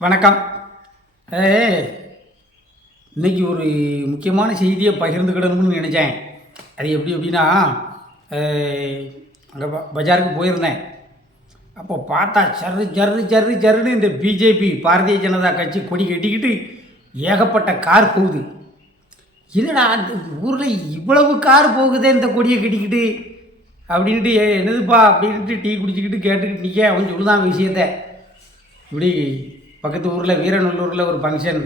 வணக்கம். இன்னைக்கு ஒரு முக்கியமான செய்தியை பகிர்ந்துக்கிடணும்னு நினச்சேன். அது எப்படி அப்படின்னா, அங்கே பஜாருக்கு போயிருந்தேன். அப்போ பார்த்தா சர்ரு சர்ரு சர்ரு சர்ருன்னு இந்த பிஜேபி பாரதிய ஜனதா கட்சி கொடி கட்டிக்கிட்டு ஏகப்பட்ட கார் போகுது. என்னடா அந்த ஊரில் இவ்வளவு கார் போகுதே இந்த கொடியை கட்டிக்கிட்டு அப்படின்ட்டு, என்னதுப்பா அப்படின்ட்டு டீ குடிச்சிக்கிட்டு கேட்டுக்கிட்டு நிற்க. அவன் சொல்லுதான் விஷயத்த. இப்படி பக்கத்து ஊரில் வீரநல்லூரில் ஒரு ஃபங்க்ஷன்,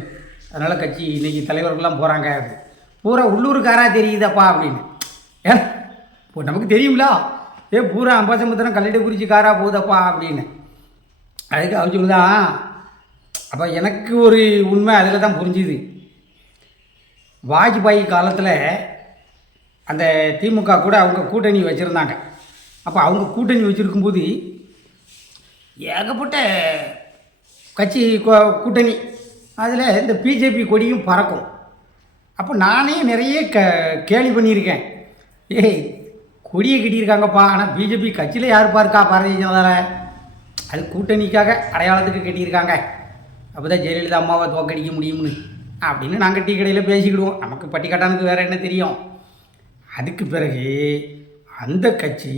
அதனால் கட்சி இன்றைக்கி தலைவர்கள்லாம் போகிறாங்க. பூரா உள்ளூருக்காராக தெரியுதப்பா அப்படின்னு. இப்போ நமக்கு தெரியுங்களா, பூரா அம்பாசமுத்திரம் கல்லடைக்குறிச்சி காராக போகுதப்பா அப்படின்னு. அதுக்கு அவங்க சொல்லுதான். அப்போ எனக்கு ஒரு உண்மை அதில் தான் புரிஞ்சுது. வாஜ்பாய் காலத்தில் அந்த திமுக கூட அவங்க கூட்டணி வச்சுருந்தாங்க. அப்போ அவங்க கூட்டணி வச்சுருக்கும்போது ஏகப்பட்ட கட்சி கூட்டணி, அதில் இந்த பிஜேபி கொடியும் பறக்கும். அப்போ நானே நிறைய கேலி பண்ணியிருக்கேன். கொடியை கட்டியிருக்காங்கப்பா, ஆனால் பிஜேபி கட்சியில் யாருப்பா இருக்கா பாரதிய ஜனதாவில்? அது கூட்டணிக்காக அடையாளத்துக்கு கட்டியிருக்காங்க. அப்போ தான் ஜெயலலிதா அம்மாவை தோக்கடிக்க முடியும்னு அப்படின்னு நாங்கள் டீ கடையில் பேசிக்கிடுவோம். நமக்கு பட்டிக்காட்டானுக்கு வேறு என்ன தெரியும். அதுக்கு பிறகு அந்த கட்சி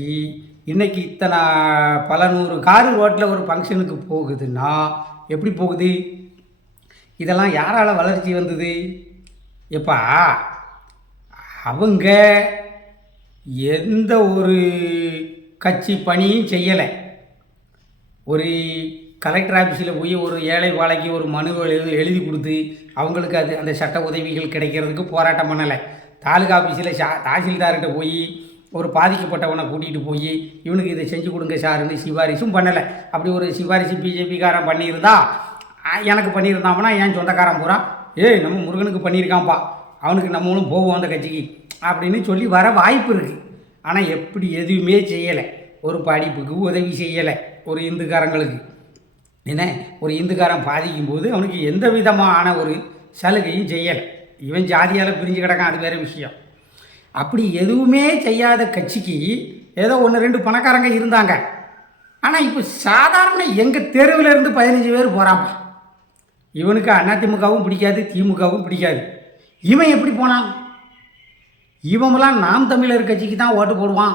இன்றைக்கி இத்தனை பல நூறு காரு ரோட்டில் ஒரு ஃபங்க்ஷனுக்கு போகுதுன்னா எப்படி போகுது? இதெல்லாம் யாரால் வளர்ச்சி வந்தது? எப்பா அவங்க எந்த ஒரு கட்சி பணியும் செய்யலை. ஒரு கலெக்டர் ஆஃபீஸில் போய் ஒரு ஏழை வாழைக்கு ஒரு மனு எழுதி கொடுத்து அவங்களுக்கு அந்த சட்ட உதவிகள் கிடைக்கிறதுக்கு போராட்டம் பண்ணலை. தாலுகா ஆஃபீஸில் தாசில்தார்கிட்ட போய் ஒரு பாதிக்கப்பட்டவனை கூட்டிகிட்டு போய் இவனுக்கு இதை செஞ்சு கொடுங்க சாருன்னு சிபாரிசும் பண்ணலை. அப்படி ஒரு சிபாரிசு பிஜேபிக்காரன் பண்ணியிருந்தா, எனக்கு பண்ணியிருந்தாங்கன்னா என் சொந்தக்காரன் பூரா நம்ம முருகனுக்கு பண்ணியிருக்கான்ப்பா, அவனுக்கு நம்மளும் போவோம் அந்த கட்சிக்கு அப்படின்னு சொல்லி வர வாய்ப்பு இருக்குது. ஆனால் எப்படி எதுவுமே செய்யலை. ஒரு படிப்புக்கு உதவி செய்யலை ஒரு இந்துக்காரங்களுக்கு. என்ன, ஒரு இந்துக்காரன் பாதிக்கும் போது அவனுக்கு எந்த விதமான ஒரு சலுகையும் செய்யலை. இவன் ஜாதியால் பிரிஞ்சு கிடக்கான், அது வேறு விஷயம். அப்படி எதுவுமே செய்யாத கட்சிக்கு ஏதோ 1-2 பணக்காரங்க இருந்தாங்க. ஆனால் இப்போ சாதாரண எங்கள் தெருவில் இருந்து 15 பேர் போகிறான்ப்பா. இவனுக்கு அதிமுகவும் பிடிக்காது, திமுகவும் பிடிக்காது. இவன் எப்படி போனான்? இவங்களாம் நாம் தமிழர் கட்சிக்கு தான் ஓட்டு போடுவான்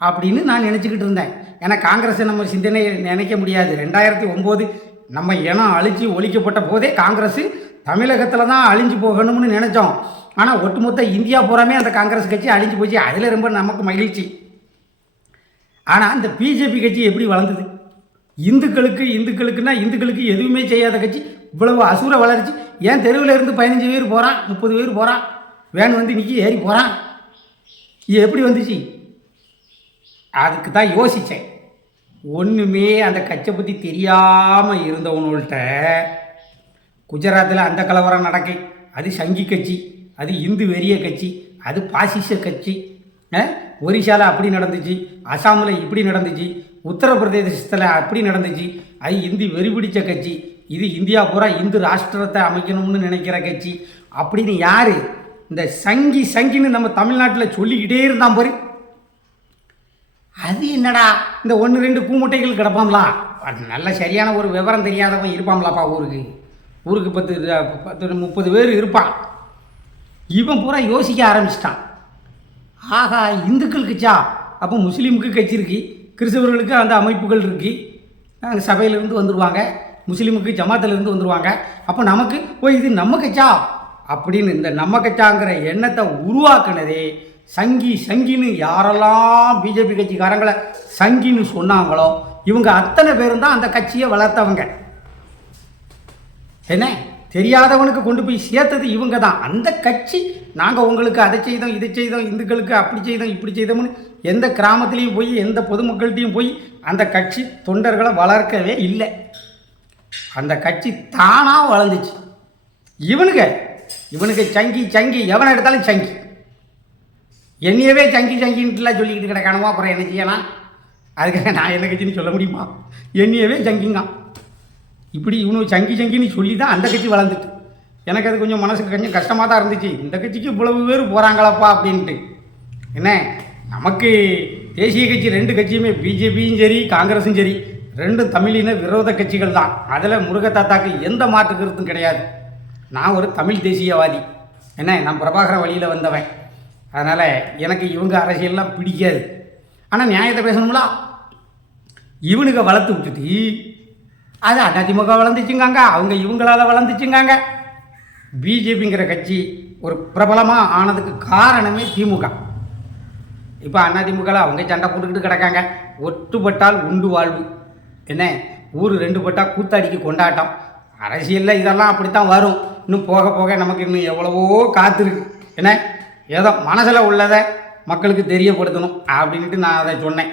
அப்படின்னு நான் நினச்சிக்கிட்டு இருந்தேன். ஏன்னா காங்கிரஸை நம்ம சிந்தனை நினைக்க முடியாது. 2009 நம்ம இனம் அழிச்சு ஒழிக்கப்பட்ட போதே காங்கிரஸ் தமிழகத்தில் தான் அழிஞ்சு போகணும்னு நினச்சோம். ஆனால் ஒட்டுமொத்த இந்தியா பூராமே அந்த காங்கிரஸ் கட்சி அழிஞ்சு போச்சு. அதில் ரொம்ப நமக்கு மகிழ்ச்சி. ஆனால் அந்த பிஜேபி கட்சி எப்படி வளர்ந்தது? இந்துக்களுக்குன்னா இந்துக்களுக்கு எதுவுமே செய்யாத கட்சி இவ்வளவு அசுர வளர்ச்சி. ஏன் தெருவில் இருந்து 15 பேர் போகிறான், 30 பேர் போகிறான், வேன் வந்து நிற்கி ஏறி போகிறான். இது எப்படி வந்துச்சு? அதுக்கு தான் யோசித்தேன். ஒன்றுமே அந்த கட்சியை பற்றி தெரியாமல் இருந்தவனுள்கிட்ட குஜராத்தில் அந்த கலவரம் நடக்கு, அது சங்கி கட்சி, அது இந்து வெறிய கட்சி, அது பாசிச கட்சி. ஒரிசாவில் அப்படி நடந்துச்சு, அசாமில் இப்படி நடந்துச்சு, உத்தரப்பிரதேசத்தில் அப்படி நடந்துச்சு. அது இந்தி வெறி பிடிச்ச கட்சி. இது இந்தியா பூரா இந்து ராஷ்டிரத்தை அமைக்கணும்னு நினைக்கிற கட்சி அப்படின்னு யார்? இந்த சங்கின்னு நம்ம தமிழ்நாட்டில் சொல்லிக்கிட்டே இருந்தான் பாரு. அது என்னடா இந்த 1-2 கூமுட்டைகள் கிடப்பாங்களா? நல்ல சரியான ஒரு விவரம் தெரியாதவன் இருப்பாங்களாப்பா. ஊருக்கு 10-30 பேர் இருப்பான். இவன் பூரா யோசிக்க ஆரம்பிச்சிட்டான். ஆகா, இந்துக்கள் கட்சியா? அப்போ முஸ்லீமுக்கு கட்சி இருக்குது, கிறிஸ்தவர்களுக்கு அந்த அமைப்புகள் இருக்குது, சபையிலேருந்து வந்துடுவாங்க, முஸ்லீமுக்கு ஜமாத்திலேருந்து வந்துடுவாங்க. அப்போ நமக்கு இது நம்ம கட்சா அப்படின்னு இந்த நம்ம கட்சாங்கிற எண்ணத்தை உருவாக்குனதே சங்கின்னு யாரெல்லாம் பிஜேபி கட்சிக்காரங்களை சங்கின்னு சொன்னாங்களோ இவங்க அத்தனை பேரும் தான் அந்த கட்சியை வளர்த்தவங்க. என்ன, தெரியாதவனுக்கு கொண்டு போய் சேர்த்தது இவங்க தான். அந்த கட்சி நாங்கள் உங்களுக்கு அதை செய்தோம், இதை செய்தோம், இந்துக்களுக்கு அப்படி செய்தோம், இப்படி செய்தோம்னு எந்த கிராமத்துலேயும் போய் எந்த பொதுமக்கள்கிட்டையும் போய் அந்த கட்சி தொண்டர்களை வளர்க்கவே இல்லை. அந்த கட்சி தானாக வளர்ந்துச்சு. இவனுக்கு சங்கி எவனை எடுத்தாலும் சங்கி. என்னையவே சங்கின்ட்டுலாம் சொல்லிக்கிட்டு கிடக்கானுவா. அப்புறம் என்ன செய்யலாம்? அதுக்காக நான் என்ன கட்சின்னு சொல்ல முடியுமா? என்னையவே சங்கிங்க. இப்படி இவனு சங்கின்னு சொல்லி தான் அந்த கட்சி வளர்ந்துட்டு. எனக்கு அது கொஞ்சம் மனசுக்கு கொஞ்சம் கஷ்டமாக தான் இருந்துச்சு. இந்த கட்சிக்கு இவ்வளவு பேர் போகிறாங்களப்பா அப்படின்ட்டு. என்ன, நமக்கு தேசிய கட்சி 2 கட்சியுமே பிஜேபியும் சரி காங்கிரஸும் சரி ரெண்டும் தமிழின விரோத கட்சிகள் தான். அதில் முருகத்தாத்தாக்கு எந்த மாற்று கருத்தும் கிடையாது. நான் ஒரு தமிழ் தேசியவாதி, என்ன, நான் பிரபாகரன் வழியில் வந்தவன். அதனால் எனக்கு இவங்க அரசியல்லாம் பிடிக்காது. ஆனால் நியாயத்தை பேசணும்ல. இவனுங்க வளர்த்து விட்டுட்டு அது அதிமுக வளர்ந்துச்சுங்காங்க, அவங்க இவங்களால் வளர்ந்துச்சுங்காங்க. பிஜேபிங்கிற கட்சி ஒரு பிரபலமாக ஆனதுக்கு காரணமே திமுக. இப்போ அதிமுகவில் அவங்க சண்டை போட்டுக்கிட்டு கிடக்காங்க. ஒட்டுப்பட்டால் உண்டு வாழ்வு, என்ன, ஊர் ரெண்டு பட்டால் கூத்தாடிக்கு கொண்டாட்டம். அரசியலில் இதெல்லாம் அப்படித்தான் வரும். இன்னும் போக போக நமக்கு இன்னும் எவ்வளவோ காத்திருக்கு, என்ன. ஏதோ மனசில் உள்ளதை மக்களுக்கு தெரியப்படுத்தணும் அப்படின்ட்டு நான் அதை சொன்னேன்.